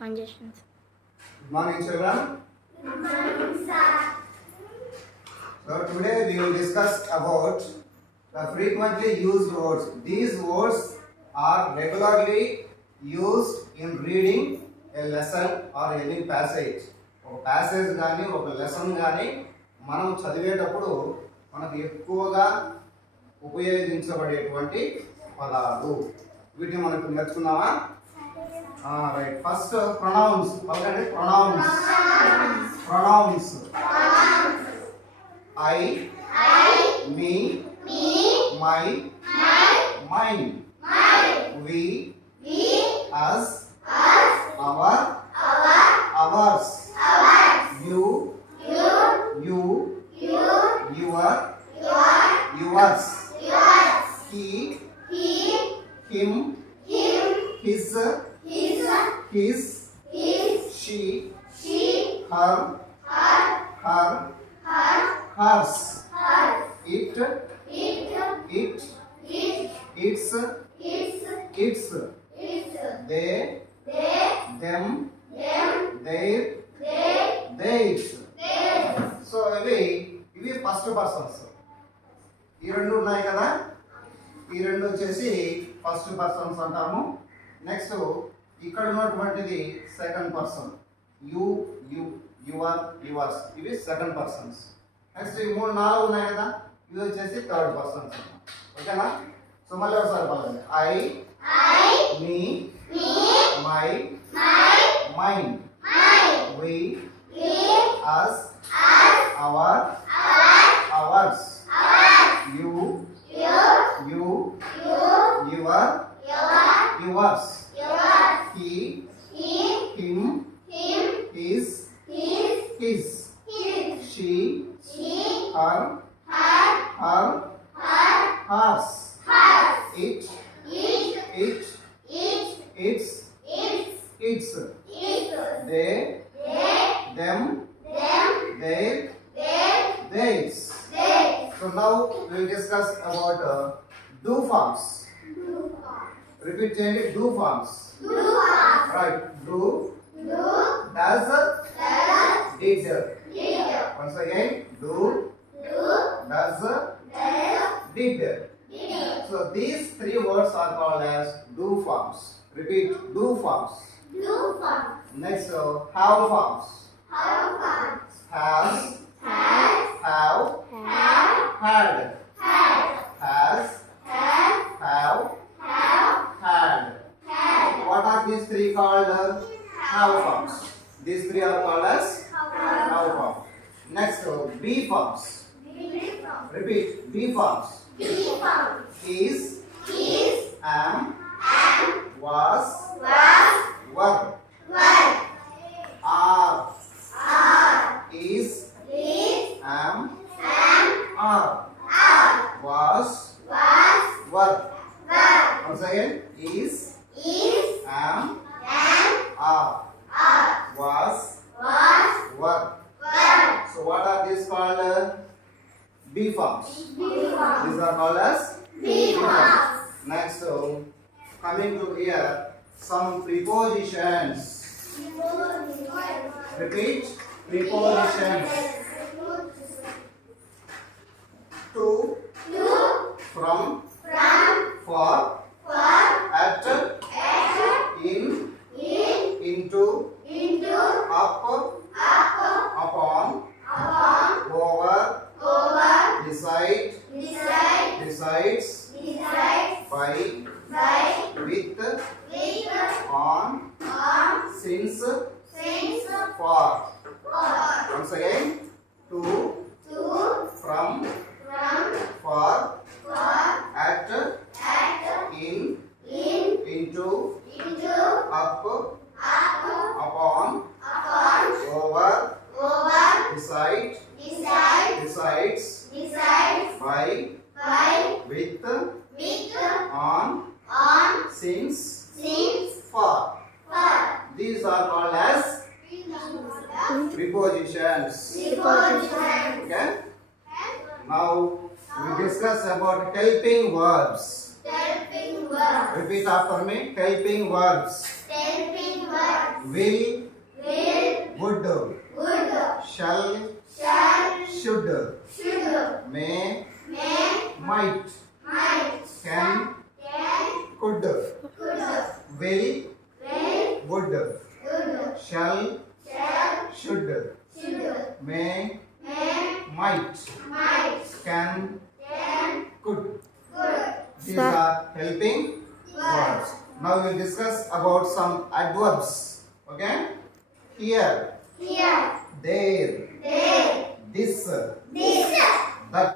మంజేషన్స్ morning children sir today we will about the frequently used words these words are regularly used in reading a lesson or any passage ఒక passage కానీ ఒక lesson కానీ మనం చదివేటప్పుడు మనకు ఎక్కువగా ఉపయోగించబడేటువంటి పదాలు. వీటిని మనకు నేర్చుకుందామా Ah, right. First uh, pronouns. I pronouns. Pronouns. Pronouns. I. I. Me. Me. My. My. Mine. Mine. We. We. Us. Us. Our. Our. Ours. Ours. You. You. You. You. You are. You are. You Your. Yours. Yours. He. He. Him. Him. His. His. Him his his she her her hers. it it its its they them their theirs. So ఇవి ఇవి first persons ఈ రెండు ఉన్నాయి కదా? ఈ రెండు వచ్చేసి first persons అంటాము. నెక్స్ట్ ఇక్కడ ఉన్నటువంటిది second person you you your yours ఇవి సెకండ్ పర్సన్స్ నెక్స్ట్ ఈ మూడు నాలుగు ఉన్నాయి కదా ఇవి వచ్చేసి థర్డ్ పర్సన్స్ ఓకేనా సో మళ్ళీ ఒకసారి పదండి I me my mine we us it its its Its. Its. they They. them their theirs so now we will discuss about uh, do forms repeat change do forms Do forms. right do Do. does Does. did once again do Do. Does. does did so these three words are called as do forms. Repeat do forms. Do forms. next uh, have forms. How forms. has. Has. have. Have. had. Has Has. have. Have. had. Had. what are these three called? Have forms. These three are called as have forms. next uh, be forms. Repeat be forms is is, am am, was was, were. were, are. Are, is is, am am, are. are, was was, were. were. once again is is, am am, are. are, was was, were. were. So what are these called be forms. These are called as be forms. Next uh, coming to here some prepositions. Repeat prepositions to from for at in into up upon over beside besides by with on on since since for. for once again. To. To. From. From. For for at. At. In. In. Into. Into. Up. Up. Upon. Upon. Over, over. Beside besides by with on since for these are called as prepositions okay? Now we discuss about helping verbs. Typing verbs. repeat after me. Helping verbs. Will, will, would, would, shall, shall, should, should, may, may, might, might, can, can, could, could, will, will, would, would, shall, should, should, may, may, might, might, can, can, could. could. These Sir. are helping words. Now we'll discuss about some adverbs. Okay? Here, Here, there, there, this, this,